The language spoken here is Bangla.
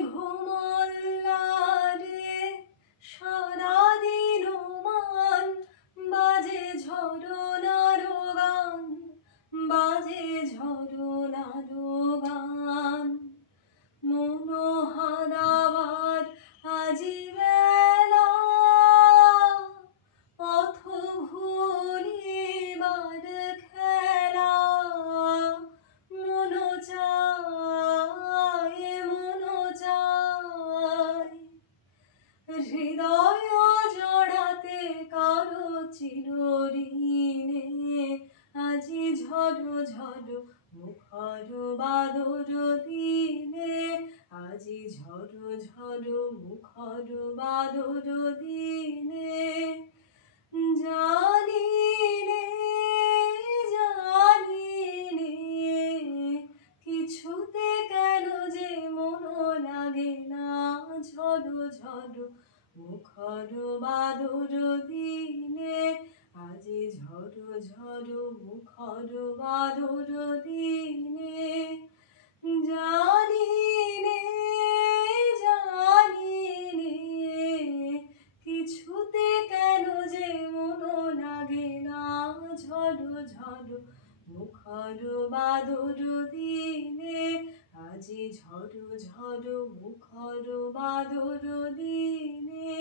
মেঘমাল্লারে সারাদিন মান বাজে ঝরনার গান, বাজে ঝরনার গান। মনোহারাবার আজি বেলা, পথ ভুলিবার খেলা। মন চায়, মন চায়, হৃদয় জড়াতে কারো চিরঋণে। আজি ঝড়ো ঝড়ো মুখর বাদর দিনে, আজি ঝড়ো ঝড়ো মুখর বাদর দিনে। জানি নে, জানি নে, কিছুতে কেন যে মন লাগে না। ঝড়ো ঝড়ো মুখর বাদর দিনে, আজি ঝড়ো ঝড়ো মুখর বাদর দিনে। জানি নে, জানি নে, কিছুতে কেন যে মন লাগে না। ঝড়ো ঝড়ো মুখর বাদর দিনে, আজি ঝড়ো ঝড়ো মুখর বাদর দিনে।